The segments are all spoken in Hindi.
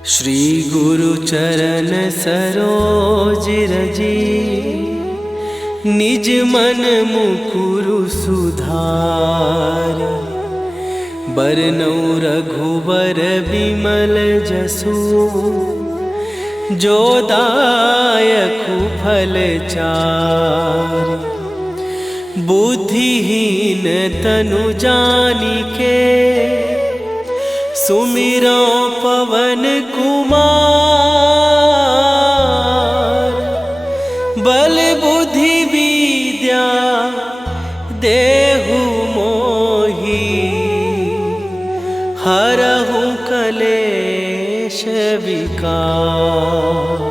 श्री गुरु चरण सरोज रजी, निज मन मुकुरु सुधार। बरनौ रघुबर बिमल जसु, जो दायकु फल चार। बुद्धिहीन तनु जानिके, सुमिरो पवन कुमार। बल बुद्धि विद्या देहु मोहि, हरहु कलेश विकार।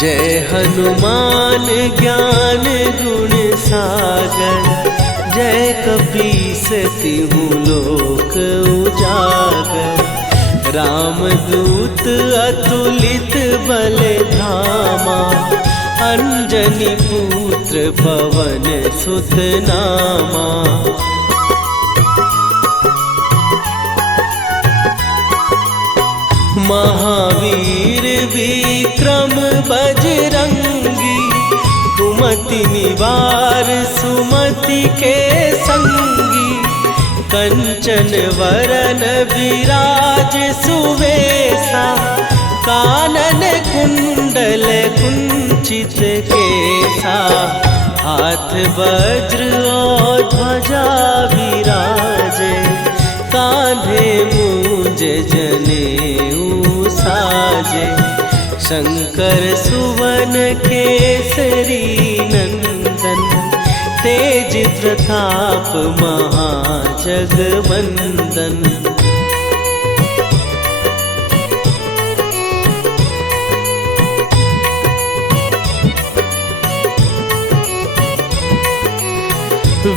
जय हनुमान ज्ञान गुण सागर, जय कपीस तिहु लोक उजागर। रामदूत अतुलित बल धामा, अंजनी पुत्र पवन सुत नामा। महावीर विक्रम बजरंगी, कुमति निवार सुमति के संगी। कंचन वरन विराज सुवेशा, कानन कुंडल कुंचित केसा। हाथ वज्र और ध्वजा विराजे, कांधे मूंज जनेऊ साजे। शंकर सुवन केसरी नंदन, तेज प्रताप महाजगवंदन।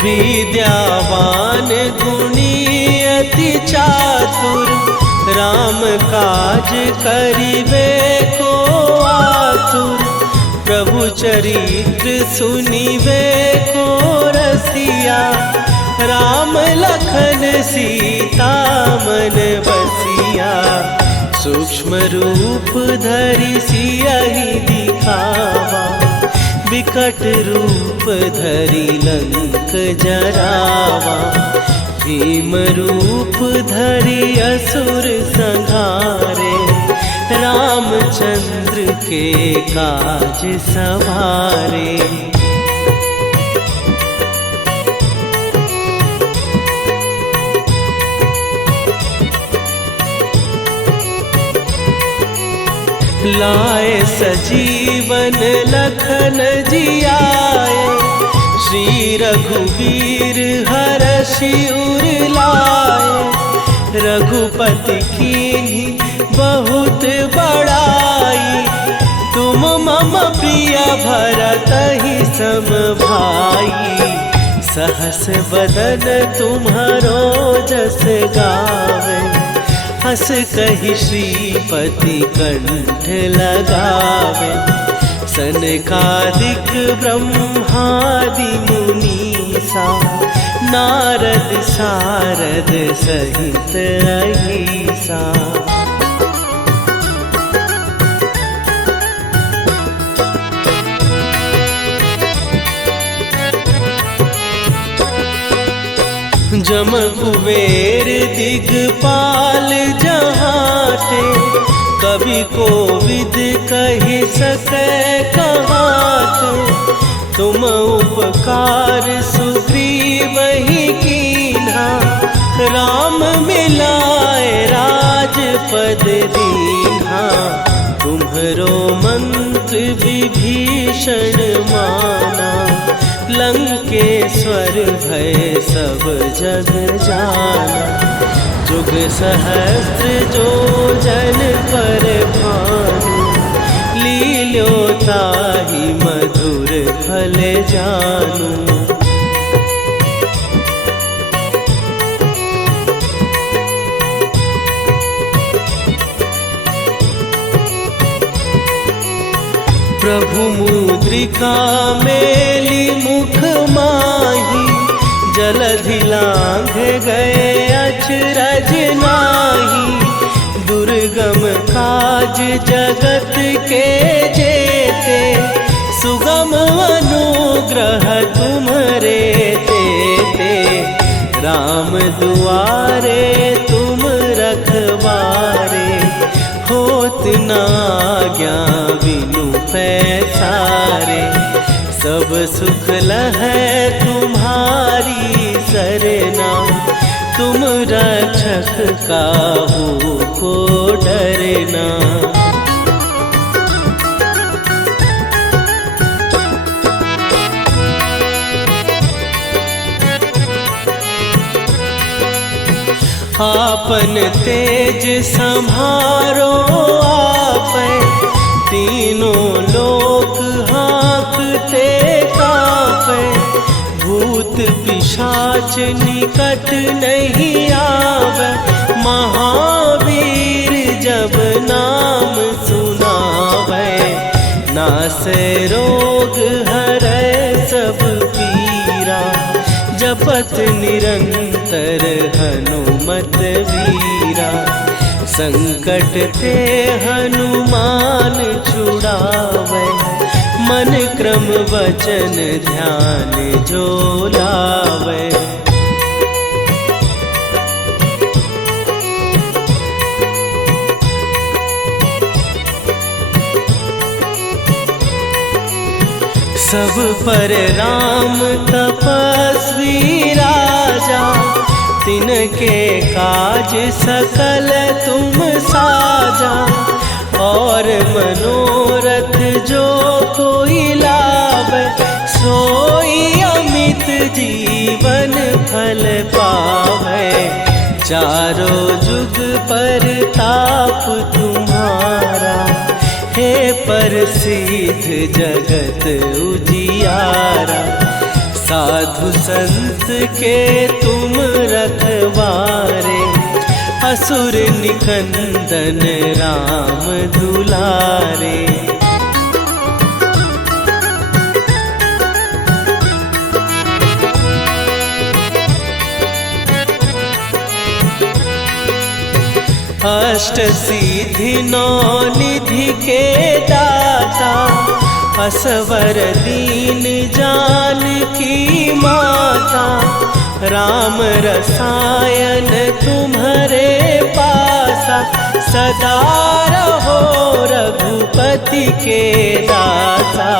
विद्यावान गुणी अति चातुर, राम काज करिबे को आतुर। प्रभु चरित्र सुनिबे को रसिया, राम लखन सीता मन बसिया। सूक्ष्म रूप धरि सियहि दिखावा, विकट रूप धरि लंक जरावा। भीम रूप धरि असुर संहारे, रामचंद्र के काज सवारे। लाए सजीवन लखन जियाए, श्री रघुवीर हरषि उर लाए। रघुपति कीन्ही बहुत बड़ाई, तुम मम प्रिय भरतहि सम भाई। सहस बदन तुम्हारो जस गावे, हस कहि श्रीपति कंठ लगावे। सनकादिक ब्रह्मादि मुनीसा, नारद सारद सहित अहिसा। जम कुबेर दिगपाल जहाते, कवि कोविद कहि सकै कहाते। तुम उपकार सुग्रीवहि कीन्हा, राम मिलाए राजपद दीन्हा। तुम्हरो मंत्र विभीषण माना, लंकेश्वर भय सब जग जाना। जुग सहस्त्र जो जन पर भानु, लील्यो ताहि मधुर फल जानू। प्रभु मुद्रिका मेली मुख माही, जलधि लांघ गए अचरज नाही। दुर्गम काज जगत के जेते, सुगम अनुग्रह तुम्हरे तेते। राम दुआरे तुम रखवारे, होत न आज्ञा बिनु पैसारे। सब सुख लहै तुम्हारी सरना, तुम रक्षक काहू को डरना। आपन तेज संभारो आपै, तीनों लोक हाँकते कांपै। भूत पिशाच निकट नहीं आवे, महावीर जब नाम सुनावे। नासै रोग हरै सब पीरा, जपत निरंतर हनुमत वीरा। संकट ते हनुमान छुड़ावे, मन क्रम वचन ध्यान जो लावे। सब पर राम तपस्वी राजा, तिनके काज सकल तुम साजा। और मनोरथ जो कोई लावे, सोई अमित जीवन फल पावे। चारों जुग पर ताप तुम्हारा, हे प्रसिद्ध जगत उजियारा। साधु संत के तुम रखवारे, असुर निकंदन राम दुलारे। अष्ट सिद्धि नौ निधि के दाता, असवर दीन जानकी माता। राम रसायन तुम्हारे पासा, सदा रहो रघुपति के दासा।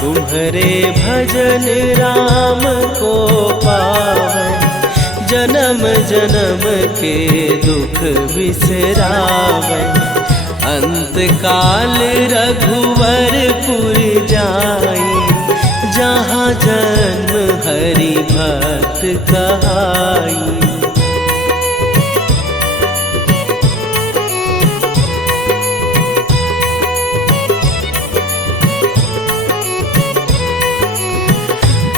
तुम्हारे भजन राम को पावै, जन्म जन्म के दुख बिसरावै। अंत काल रघुवरपुर जाई, जहाँ जन्म हरि भक्त कहाई।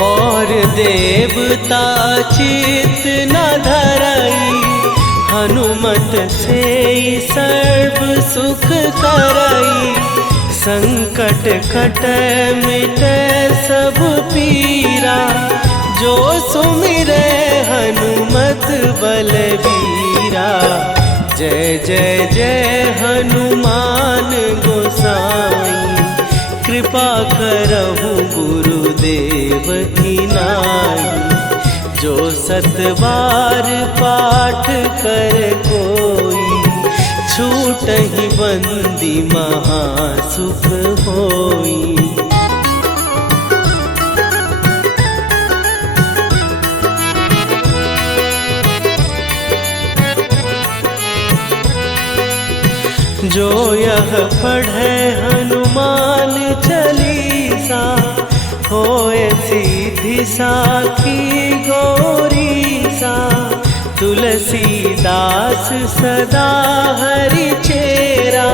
और देवता चित न धरई, हनुमत से सर्व सुख करई। संकट कटै मिटै सब पीरा, जो सुमिरै हनुमत बलबीरा। जय जय जय हनुमान गोसाई, कृपा करहु गुरुदेव की नाई। जो सतबार पाठ कर कोई, छूटहि बंदी महासुख होई। जो यह पढ़े हनुमान चालीसा, होए सीधी साखी गौरीसा। तुलसीदास सदा हरि चेरा,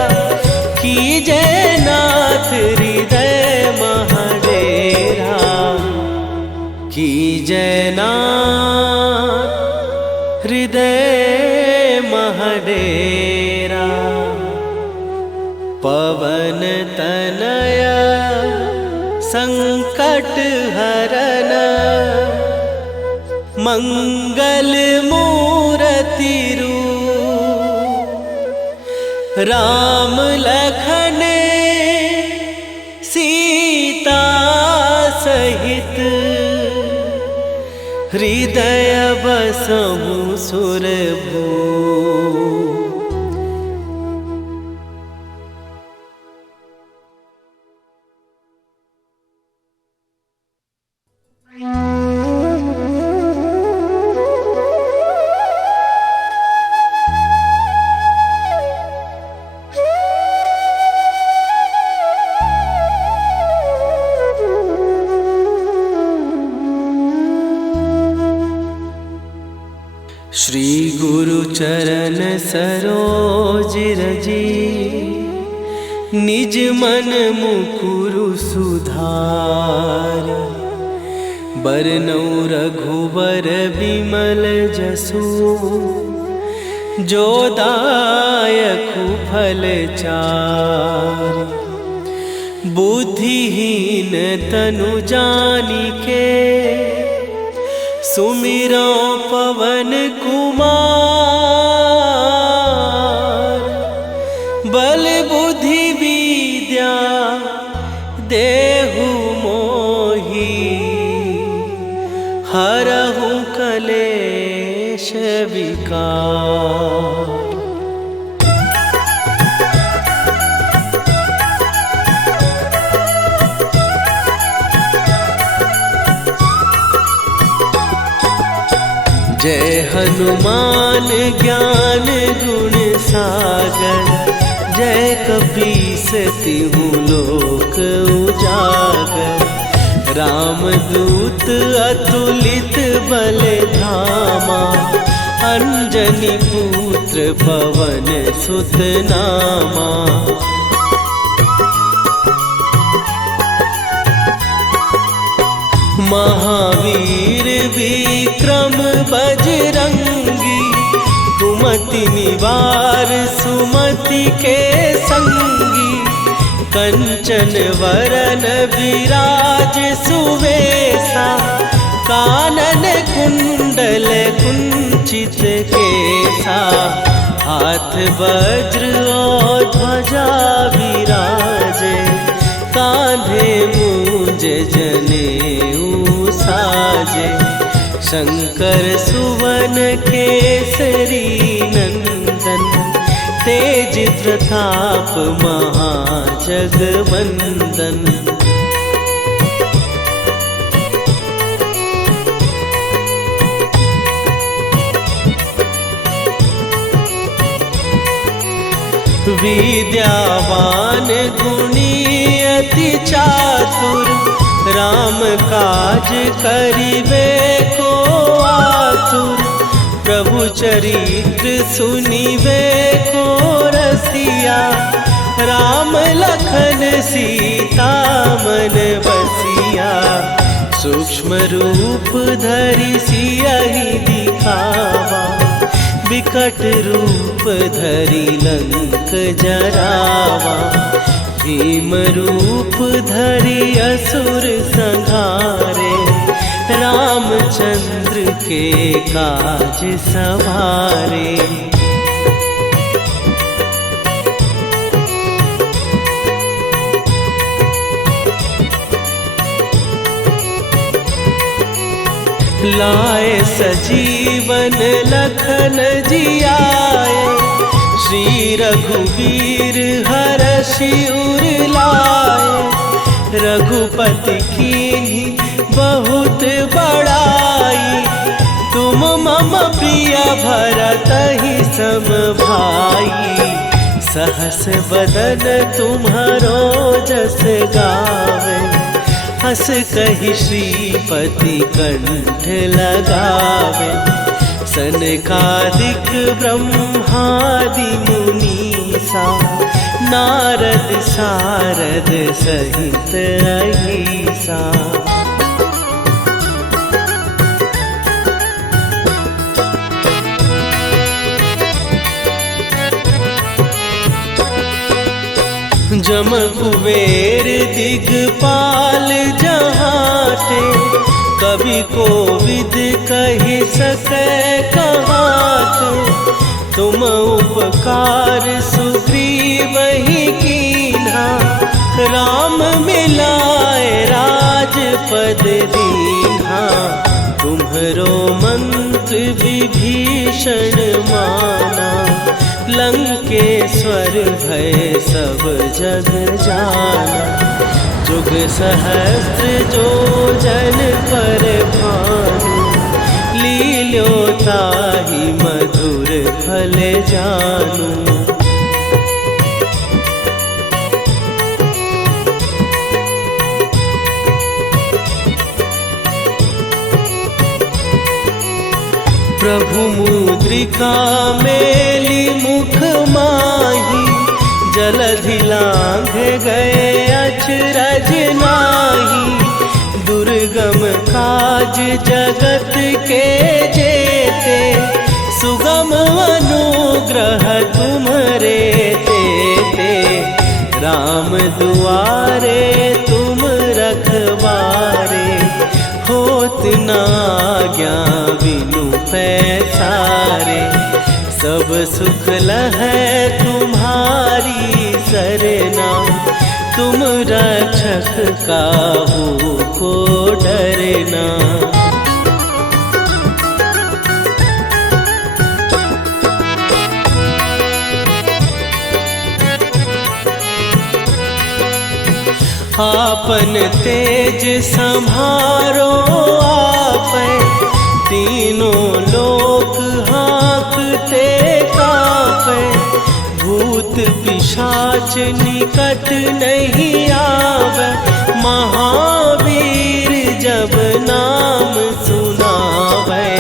कीजय नाथ हृदय महडेरा। कीजय नाथ हृदय महडेरा। पवन तनय संकट हरन मंगल मूर्ति रूप राम लखन सीता सहित हृदय बसहु सुरभू। श्री गुरु चरण सरोज रजी निज मन मुकुरु सुधार। बरनौ रघुबर बिमल जसु जो दायकु फल चार। बुद्धिहीन तनु जानिके सुमिरो पवन कुमार। बल बुद्धि विद्या देहु मोहि हरहु कलेश विकार। जय हनुमान ज्ञान गुण सागर। जय कपीस तिहु लोक उजागर। रामदूत अतुलित बल धामा। अंजनी पुत्र पवन सुत नामा। महावीर विक्रम बजरंगी। कुमति निवार सुमति के संगी। कंचन वरन विराज सुवेशा। कानन कुंडल कुंचित केसा। हाथ वज्र और ध्वजा विराजे। कांधे मूंज जनेऊ साजे। शंकर सुवन केसरी नंदन। तेज प्रताप महाजगवंदन। विद्यावान गुणी अति चातुर। राम काज करिबे को आतुर। प्रभु चरित्र सुनिबे को रसिया। राम लखन सीता मन बसिया। सूक्ष्म रूप धरि सियहि दिखावा। विकट रूप धरि लंक जरावा। भीम रूप धरि असुर संहारे। रामचंद्र के काज सवारे। लाए सजीवन लखन जियाए। श्री रघुवीर हरषि उर लाए। रघुपति कीन्ही बहुत बड़ाई। तुम मम प्रिय भरतहि सम भाई। सहस बदन तुम्हारो जस गावे। हस कहि श्रीपति कंठ लगावे। सनकादिक ब्रह्मादि मुनीसा। नारद सारद सहित अहिसा। जम कुबेर दिगपाल जहाते, कवि कोविद कहि सकै कहाते। तुम उपकार सुग्रीव ही कीन्हा, राम मिलाए राजपद दीन्हा। तुम्हरो मंत्र विभीषण माना, लंकेश्वर भय सब जग जाना। जुग सहस्त्र जो जन पर भानु, लील्यो ताहि मधुर फल जानू। प्रभु मुद्रिका मेली मुख माही, जलधि लांघ गए अचरज नाही। दुर्गम काज जगत के जेते, सुगम अनुग्रह तुम्हरे तेते। राम दुआरे तुम रखवारे, होत न आज्ञा बिनु पैसारे। सब सुख लहै तुम्हारी सरना, तुम रक्षक काहू को डरना। आपन तेज सम्हारो आपै, तीनों लोक हाँकते कांपै। भूत पिशाच निकट नहीं आवे, महावीर जब नाम सुनावे।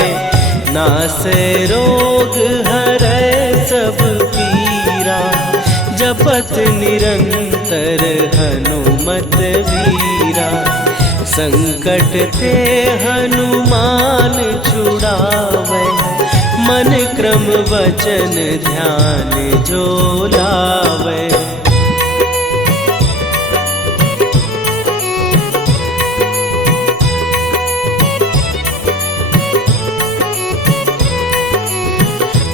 नासै रोग हरै सब पीरा, जपत निरंतर हनुमत वीरा। संकट ते हनुमान छुड़ावे, मन क्रम वचन ध्यान जो लावे।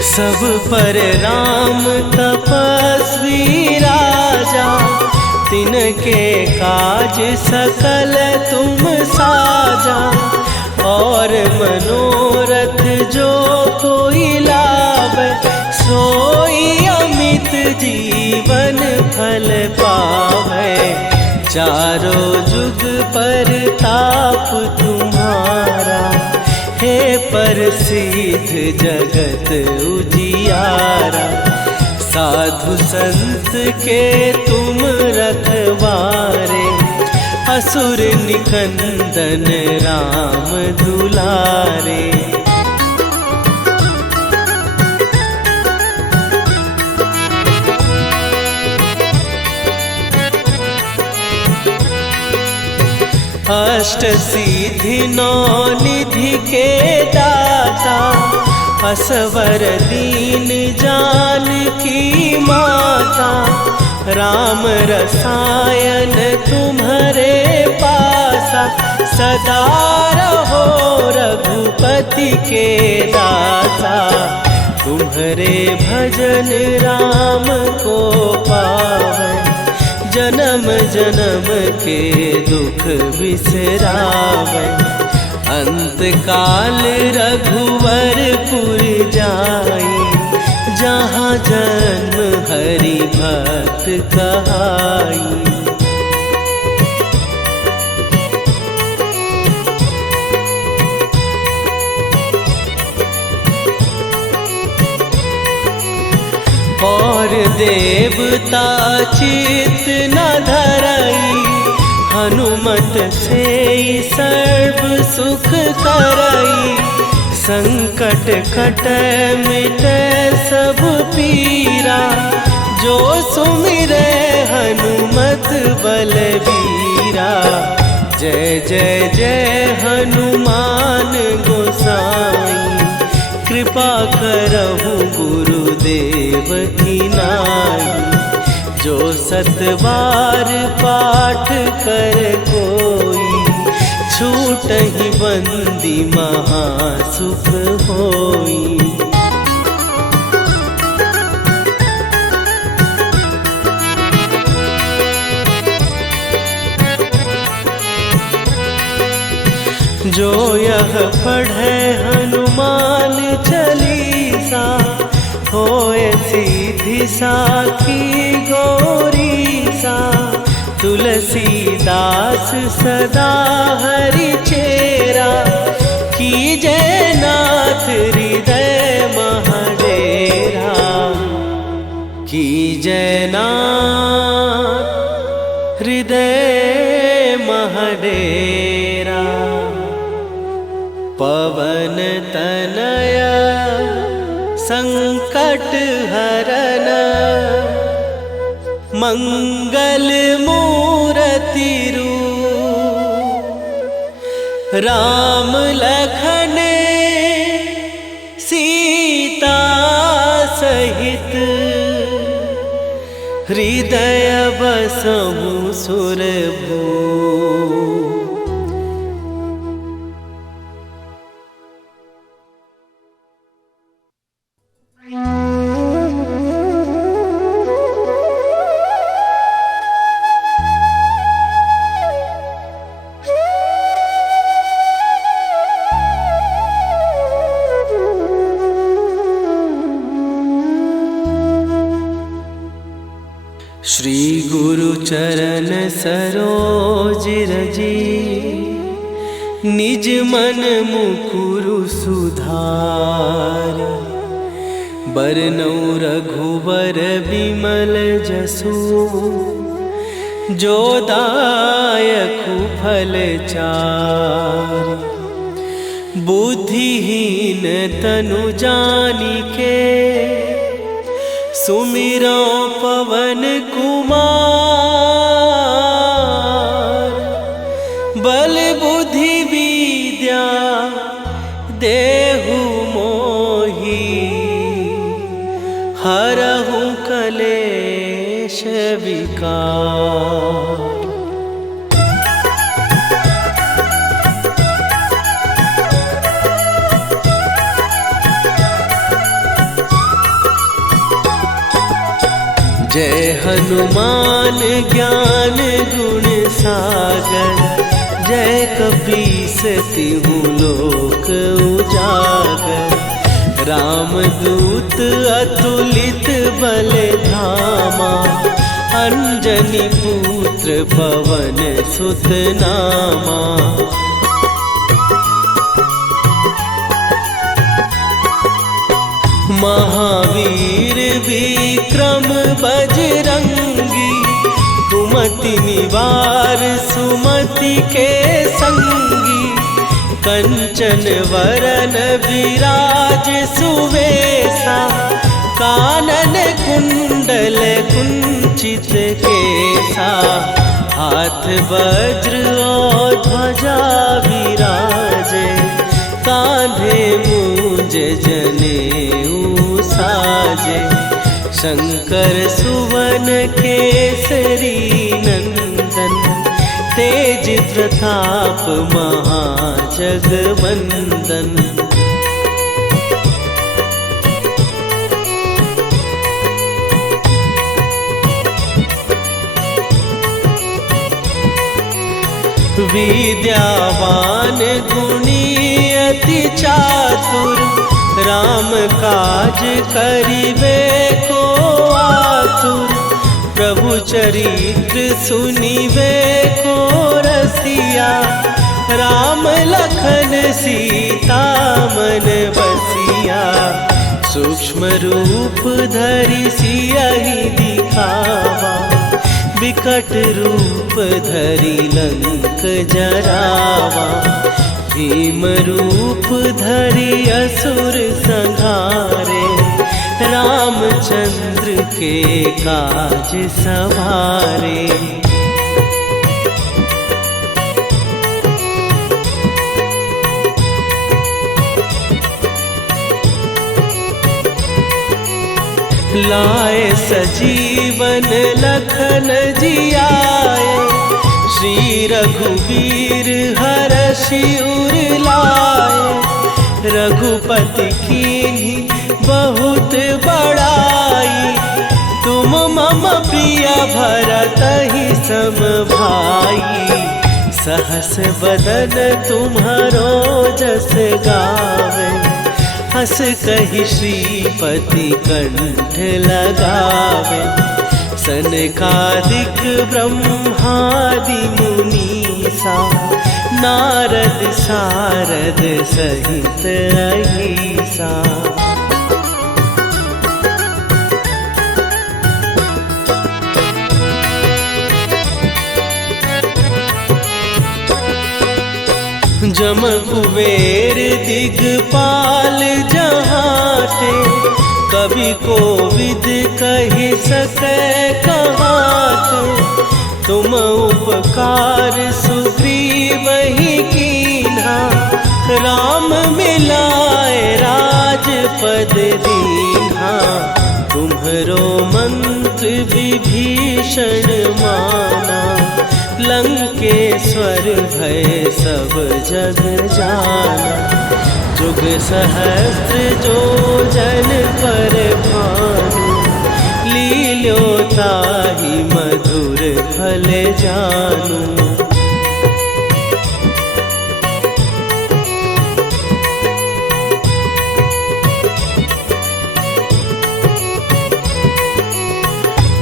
सब पर राम तपस्वी राजा, तिनके काज सकल तुम साजा। और मनोरथ जो कोई लावे, सोई अमित जीवन फल पावे। चारों जुग पर ताप तुम्हारा, हे प्रसिद्ध जगत उजियारा। साधु संत के तुम रखवारे, असुर निकंदन राम दुलारे। अष्ट सिद्धि नौ निधि के दाता, असवर दीन जानकी माता। राम रसायन तुम्हारे पासा, सदा रहो रघुपति के दासा। तुम्हारे भजन राम को पावै, जन्म जन्म के दुख बिसरावै। अंत काल रघुवरपुर जाई, जहाँ जन्म हरि भक्त कहाई। और देवता चित न धरई, हनुमत से सर्व सुख करई। संकट कटै मिटै सब पीरा, जो सुमिरै हनुमत बलबीरा। जय जय जय हनुमान गोसाई, कृपा करहु गुरुदेव की नाई। जो सतबार पाठ कर कोई, छूटहि बंदी महासुख होई। जो यह पढ़े हनुमान चालीसा, होए सीधी साखी गौरीसा। तुलसीदास सदा हरि चेरा, कीजय नाथ हृदय महडेरा। कीजय नाथ हृदय महडेरा। पवन तनया संकट हरन, मंगल मूर्ति रूप। राम लखन सीता सहित, हृदय बसहु सुरभूप। श्री गुरु चरण सरोज रजी, निज मन मुकुरु सुधार। बरनउँ रघुबर बिमल जसु, जो दायकु फल चारि। बुद्धिहीन तनु जानिके, सुमिरो पवन कुमार। बल बुद्धि विद्या देहु मोहि, हरहु कलेश विकार। जय हनुमान ज्ञान गुण सागर, जय कपीस तिहु लोक उजागर। रामदूत अतुलित बल धामा, अंजनी पुत्र पवन सुत नामा। महावीर विक्रम बजरंगी, कुमति निवार सुमति के संगी। कंचन वरन विराज सुवेशा, कानन कुंडल कुंचित केसा। हाथ वज्र और ध्वजा विराजे, कांधे मूंज जनेऊ साजे। शंकर सुवन केसरी नंदन, तेज प्रताप महाजगवंदन। विद्यावान गुणी अति चातुर, राम काज करिबे को आतुर। प्रभु चरित्र सुनिबे को रसिया, राम लखन सीता मन बसिया। सूक्ष्म रूप धरि सियहि दिखावा, विकट रूप धरि लंक जरावा। भीम रूप धरि असुर संहारे, रामचंद्र के काज सवारे। लाए सजीवन लखन जियाए, श्री रघुवीर हरषि उर लाए। रघुपति कीन्ही बहुत बड़ाई, तुम मम प्रिय भरतहि सम भाई। सहस बदन तुम्हारो जस गावे, हस कहि श्रीपति कंठ लगावे। सनकादिक ब्रह्मादि मुनीसा, नारद सारद सहित अहिसा। जम कुबेर दिगपाल जहाते, कवि कोविद कहि सकै कहाते। तुम उपकार सुग्रीवहि कीन्हा, राम मिलाए राजपद दीन्हा। तुम्हरो मंत्र विभीषण माना, लंकेश्वर भय सब जग जाना। जुग सहस्त्र जो जन पर भानु, लील्यो ताहि मधुर फल जानू।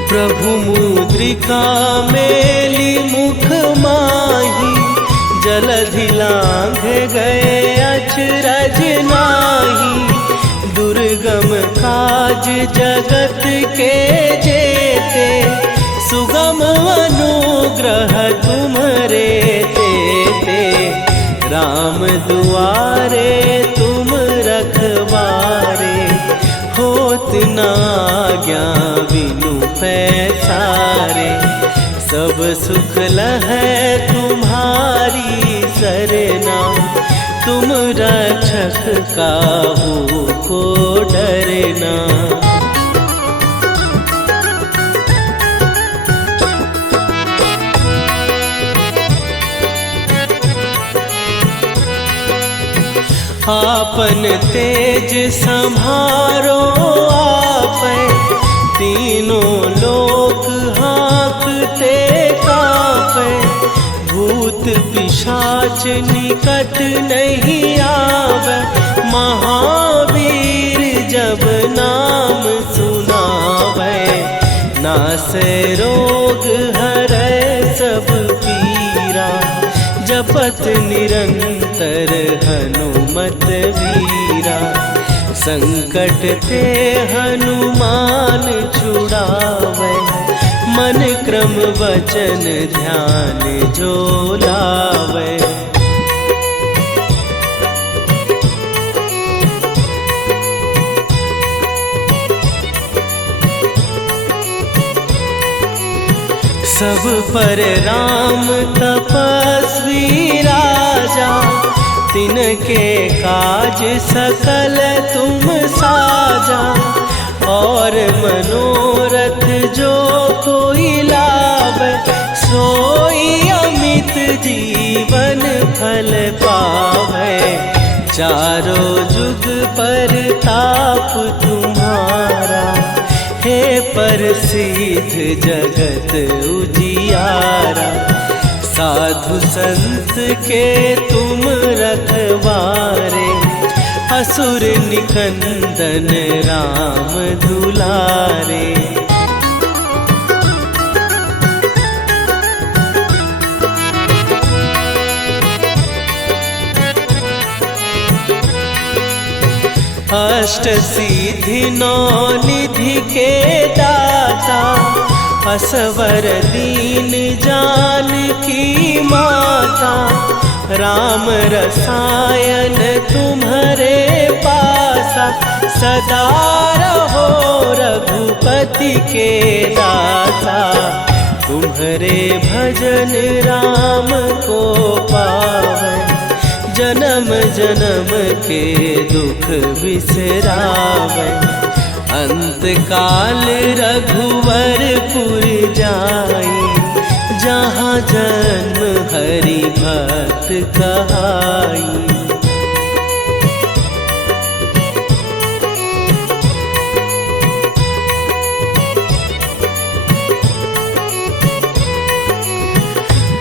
प्रभु मुद्रिका मेली मुख माही, जलधि लांघ गए अचरज नाही। दुर्गम काज जगत के जेते, सुगम अनुग्रह तुम्हरे तेते। राम दुआरे तुम रखवारे, होत न आज्ञा बिनु पैसारे। सब सुख लहै तुम्हारी सरना, तुम रक्षक काहू को डरना। आपन तेज सम्हारो आपै, तीनों लोक हाँकते कांपै। भूत पिशाच निकट नहीं आवे, महावीर जब नाम सुनावे। नासै रोग हरै सब पीरा, जपत निरंतर हनुमत वीरा। संकट ते हनुमान छुड़ावे, मन क्रम वचन ध्यान जो लावे। सब पर राम तपस्वी राजा, तिनके काज सकल तुम साजा। और मनोरथ जो कोई लावे, सोई अमित जीवन फल पावे। चारों जुग पर ताप तुम्हारा, हे प्रसिद्ध जगत उजियारा। साधु संत के तुम रखवारे, असुर निकंदन राम दुलारे। अष्ट सिद्धि नौ निधि के दाता, असवर दीन जानकी माता। राम रसायन तुम्हारे पासा, सदा रहो रघुपति के दाता। तुम्हारे भजन राम को पावे, जन्म जन्म के दुख बिसरावे। अंत काल रघुवरपुर जाई, जहाँ जन्म हरि भक्त कहाई।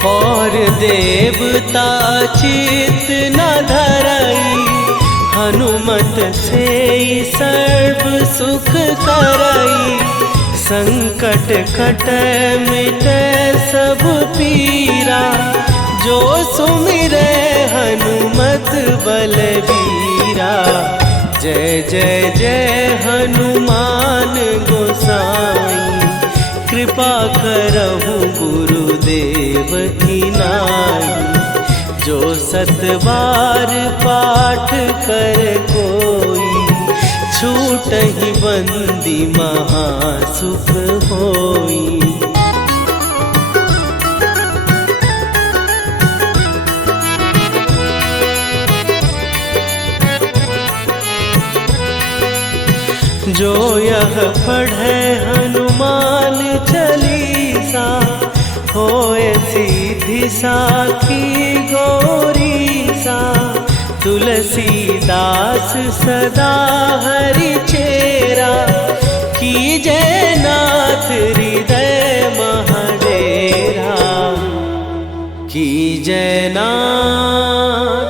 और देवता चित न धरई, हनुमत से सर्व सुख करई। संकट कट मिटे सब पीरा, जो सुमिरे हनुमत बलबीरा। जय जय जय हनुमान गोसाई, कृपा करहु गुरुदेव की नाई। जो सत बार पाठ कर कोई, छूटहि बंदी महासुख होई। जो यह पढ़े हनुमान चालीसा, होए सीधी साखी गौरीसा। तुलसीदास सदा हरि चेरा, कीजय नाथ हृदय महडेरा। कीजय नाथ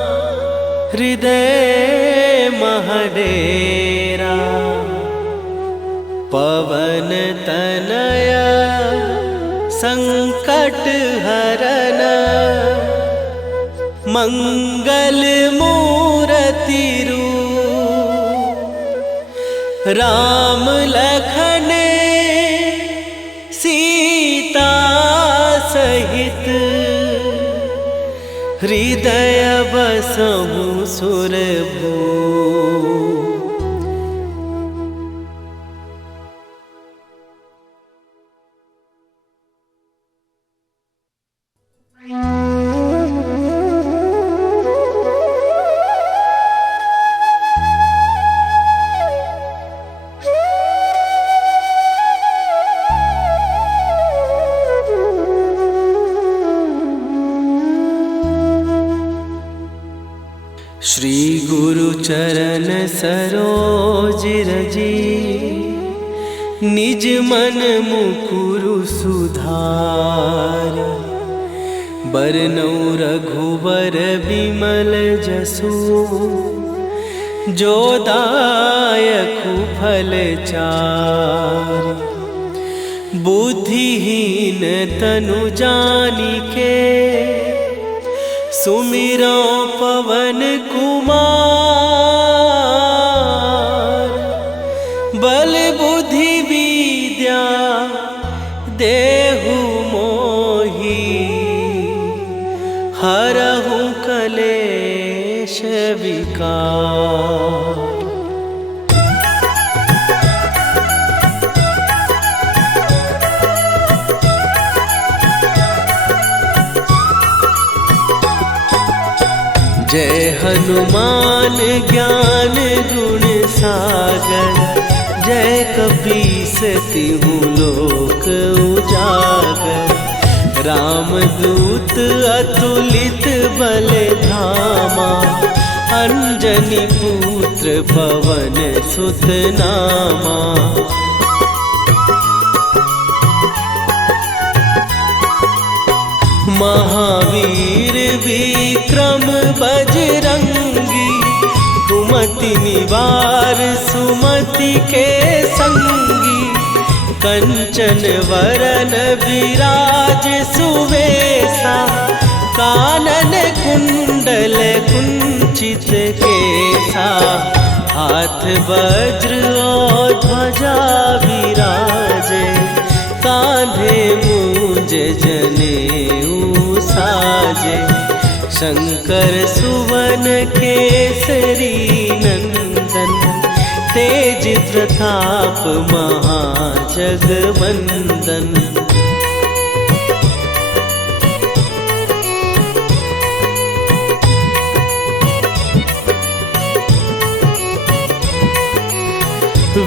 हृदय महडेरा। पवन तनय संकट हरन, मंगल मूरति रूप। राम लखन सीता सहित, हृदय बसहु सुरभूप। श्री गुरु चरण सरोज रजी, निज मन मुकुरु सुधार। बरनउँ रघुवर बिमल जसु, जो दायकु फल चारि। बुद्धिहीन तनु जानिके, सुमिरो पवन कुमार। बल बुद्धि विद्या देहु मोहि, हरहु कलेश विकार। जय हनुमान ज्ञान गुण सागर, जय कपीस तिहु लोक उजागर। रामदूत अतुलित बल धामा, अंजनी पुत्र पवन सुत नामा। महावीर विक्रम बजरंगी, कुमति निवार सुमति के संगी। कंचन वरन विराज सुवेशा, कानन कुंडल कुंचित केसा। हाथ वज्र और ध्वजा विराजे, कांधे मूंज जनेऊ साजे। शंकर सुवन केसरी नंदन, तेज प्रताप महाजगवंदन।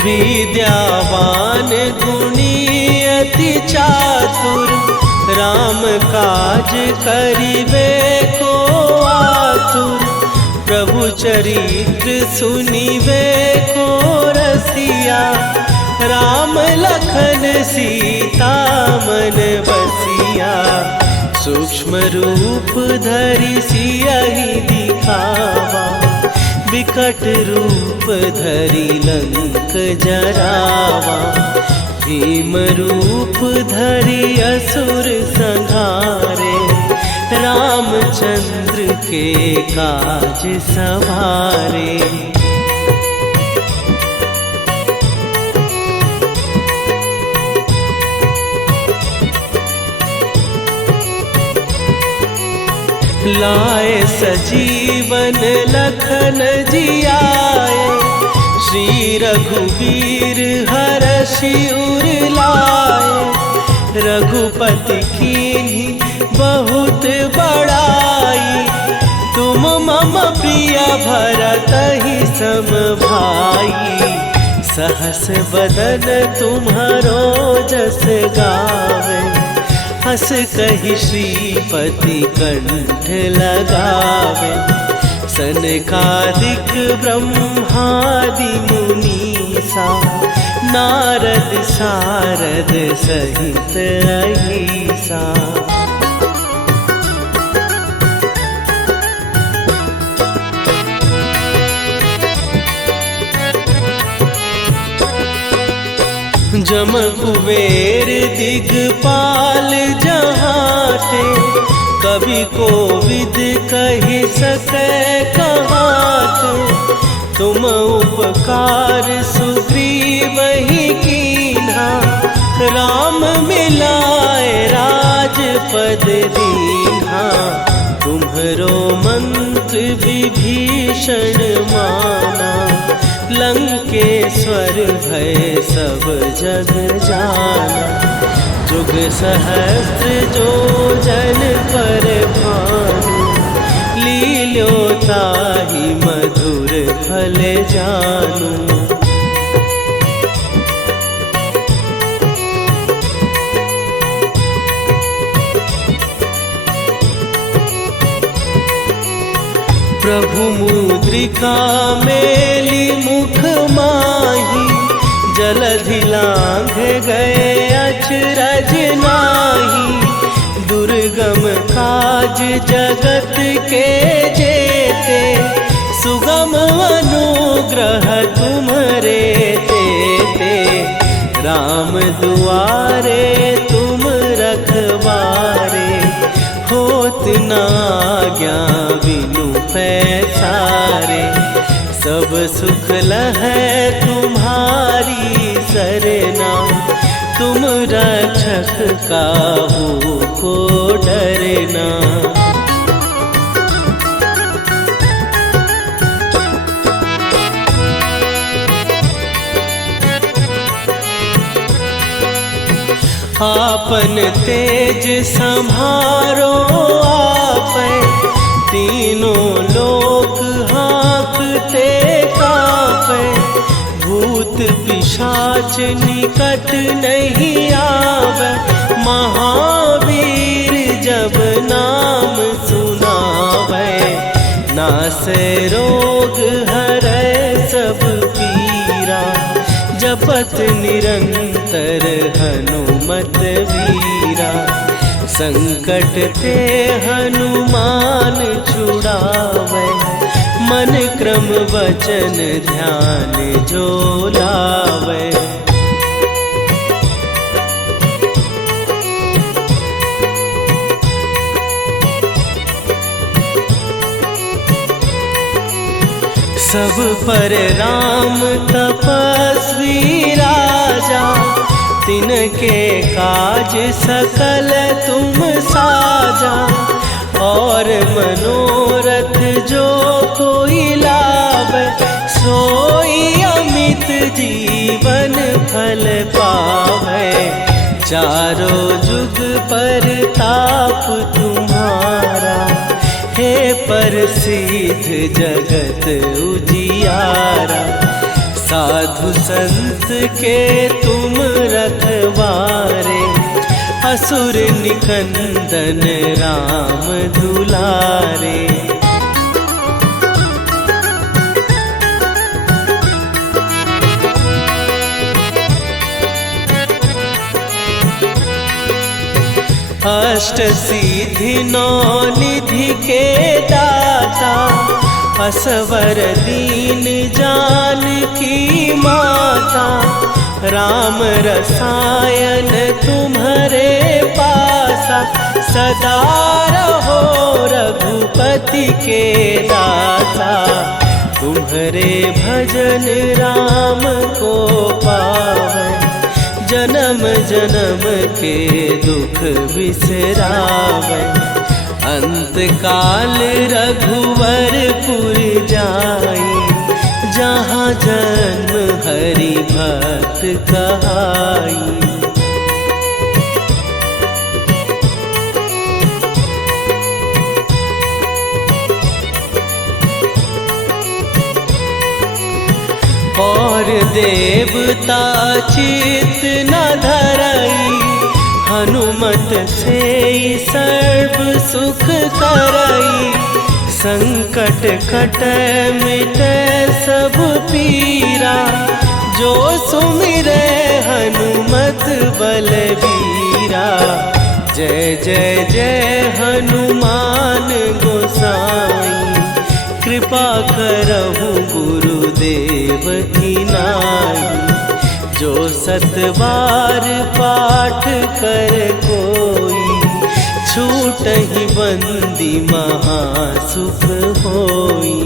विद्यावान गुणी अति चातुर, राम काज करिबे को आतुर। प्रभु चरित्र सुनिबे को रसिया, राम लखन सीता मन बसिया। सूक्ष्म रूप धरि सियहि दिखावा, विकट रूप धरि लंक जरावा। भीम रूप धरि असुर संहारे, रामचंद्र के काज सवारे। लाए सजीवन लखन जियाए, श्री रघुवीर हरषि उर लाए। रघुपति कीन्ही बहुत बड़ाई, तुम मम प्रिय भरतहि सम भाई। सहस बदन तुम्हारो जस गावे, हस कहि श्रीपति कंठ लगावे। सनकादिक ब्रह्मादि मुनीसा, नारद सारद सहित अहिसा। जम कुबेर दिगपाल जहाते, कवि कोविद कहि सकै कहाते। तुम उपकार सुग्रीवहि कीन्हा, राम मिलाए राजपद दीन्हा। तुम्हरो मंत्र विभीषण माना, लंकेश्वर भय सब जग जाना। जुग सहस्त्र जो जन पर भानु, लील्यो ताहि मधुर फल जानू। प्रभु मुद्रिका मेली मुख माही, जलधि लांघ गए अचरज नाही। दुर्गम काज जगत के जेते, सुगम अनुग्रह तुम्हरे तेते। राम दुआरे तुम रखवारे, होत न आज्ञा बिनु पैसारे। सब सुख लहै तुम्हारी सरना, तुम रक्षक काहू को डरना। आपन तेज संभारो आपै, तीनों लोक हाँकते कांपै। भूत पिशाच निकट नहीं आवे, महावीर जब नाम सुनावे। नासै रोग हरै सब पीरा, जपत निरंतर हनुमत वीरा। संकट ते हनुमान छुड़ावे, मन क्रम वचन ध्यान जो लावे। सब पर राम तपस्वी राजा, तिनके काज सकल तुम साजा। और मनोरथ जो कोई लावे, सोई अमित जीवन फल पावे। चारों जुग पर ताप तुम्हारा, हे प्रसिद्ध जगत उजियारा। साधु संत के तुम रखवारे, असुर निकंदन राम दुलारे। अष्ट सिद्धि नौ निधि के दाता, असवर दीन जानकी माता। राम रसायन तुम्हारे पासा, सदा रहो रघुपति के दाता। तुम्हारे भजन राम को पावन, जन्म जन्म के दुख बिसरावे। अंत काल रघुवरपुर जाई, जहाँ जन्म हरि भक्त कहाई। और देवता चित न धरई, हनुमत से सर्व सुख करई। संकट कट मिट सब पीरा, जो सुमिरे हनुमत बलबीरा। जय जय जय हनुमान गोसाई, कृपा करहु गुरुदेव की नाई। जो सतबार पाठ कर कोई, छूटहि बंदी महासुख होई।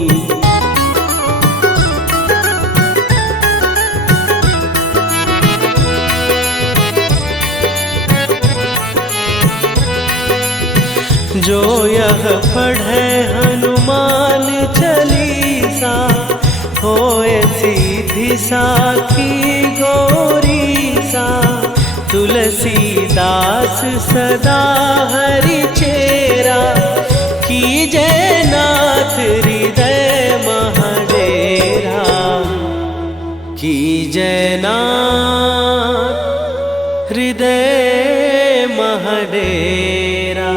जो यह पढ़े हनुमान चालीसा, होए सीधी साखी गौरीसा। तुलसीदास सदा हरि चेरा, कीजय नाथ हृदय महडेरा। कीजय नाथ हृदय महडेरा।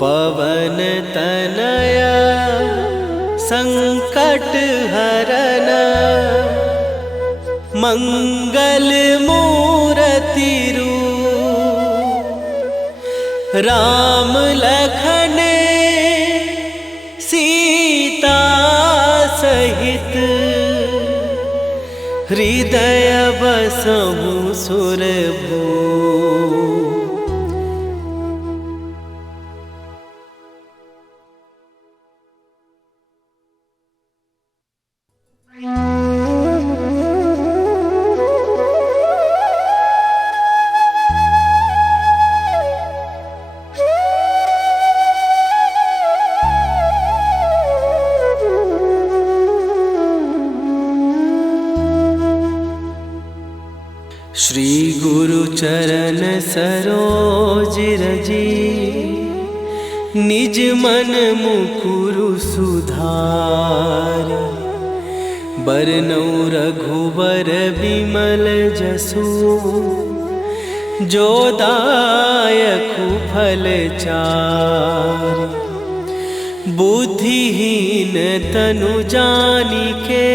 पवन तनया संकट हरन, मंगल मूर्ति रूप। राम लखन सीता सहित, हृदय बसहु सुरभूप। श्री गुरु चरण सरोज रजी, निज मन मुकुरु सुधार। बरनौ रघुबर बिमल जसु, जो दायकु फल चार। बुद्धिहीन तनु जानिके,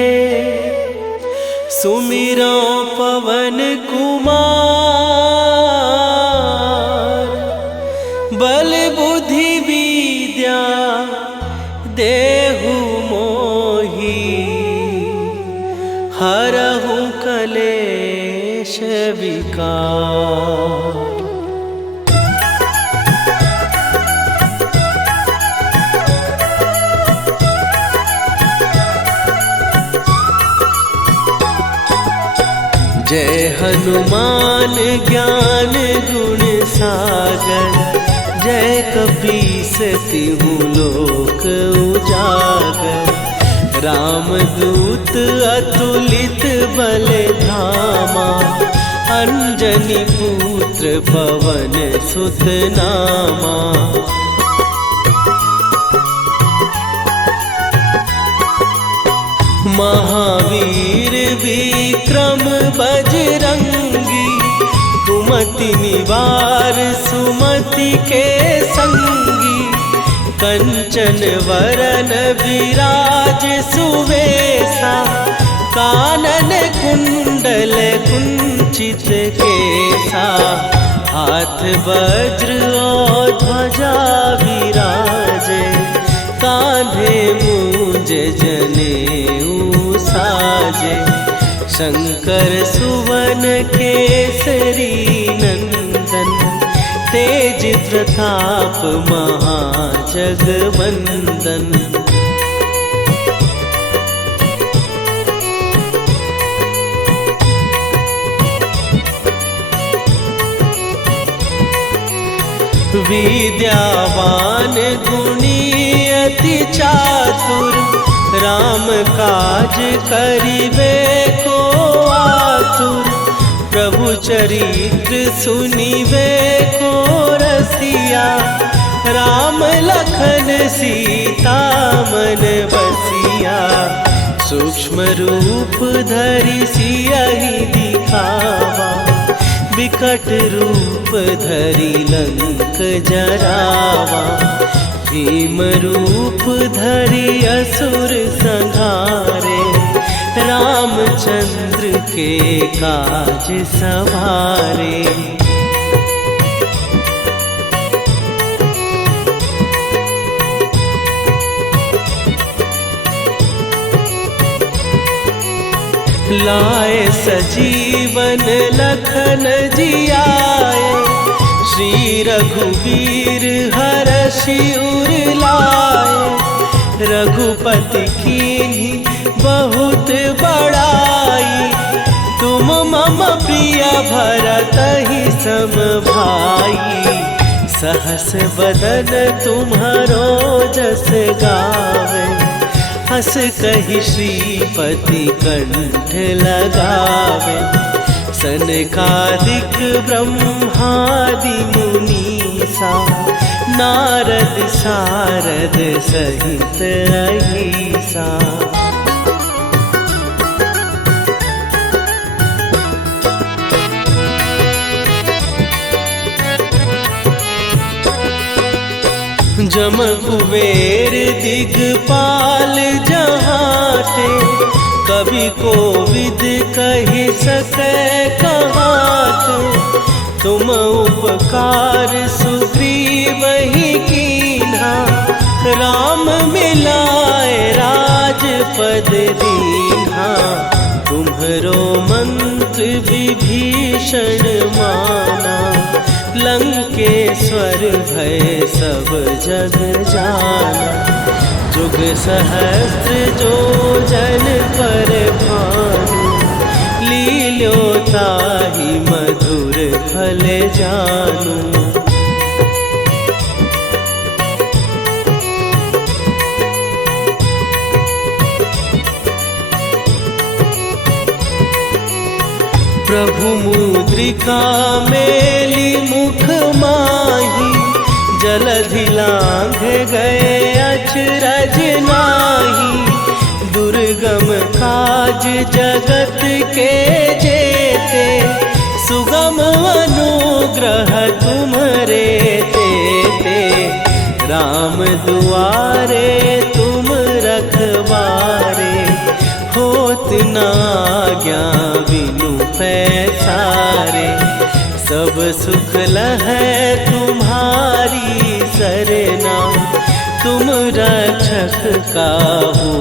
सुमिरो पवन कुमार। बल बुद्धि विद्या देहु मोहि, हरहु कलेश विकार। जय हनुमान ज्ञान गुण सागर, जय कपीस तिहु लोक उजागर। रामदूत अतुलित बल धामा, अंजनी पुत्र पवन सुत नामा। महावीर त्रिविक्रम बजरंगी, कुमति निवार सुमति के संगी। कंचन वरन विराज सुवेशा, कानन कुंडल कुंचित केसा। हाथ वज्र और ध्वजा विराजे, कांधे मूंज जनेऊ साजे। शंकर सुवन केसरी नंदन, तेज प्रताप महाजगवंदन। विद्यावान गुणी अति चातुर, राम काज करिबे को आतुर। प्रभु चरित्र सुनिबे को रसिया, राम लखन सीता मन बसिया। सूक्ष्म रूप धरि सियहि दिखावा, विकट रूप धरि लंक जरावा। भीम रूप धरि असुर संहारे, रामचंद्र के काज सवारे। लाए सजीवन लखन जियाए, श्री रघुवीर हरषि उर लाए। रघुपति कीन्ही बहुत बड़ाई, तुम मम प्रिय भरतहि सम भाई। सहस बदन तुम्हारो जस गावे, हस कहि श्रीपति कंठ लगावे। सनकादिक ब्रह्मादि मुनीसा, नारद सारद सहित अहिसा। जम कुबेर दिगपाल जहाते, कवि कोविद कहि सकै कहाते। तुम उपकार सुग्रीवहि कीन्हा, राम मिलाए राजपद दीन्हा। तुम्हरो मंत्र विभीषण माना, लंकेश्वर भय सब जग जाना। जुग सहस्त्र जो जन पर भानु, लील्यो ताहि मधुर फल जानू। प्रभु मुद्रिका मेली मुख माही, जलधि लांघ गए अचरज नाही। दुर्गम काज जगत के जेते, सुगम अनुग्रह तुम्हरे तेते। राम दुआरे तुम रखवारे, होत न आज्ञा बिनु पैसारे। सब सुख लहै तुम्हारी सरना, तुम रक्षक काहू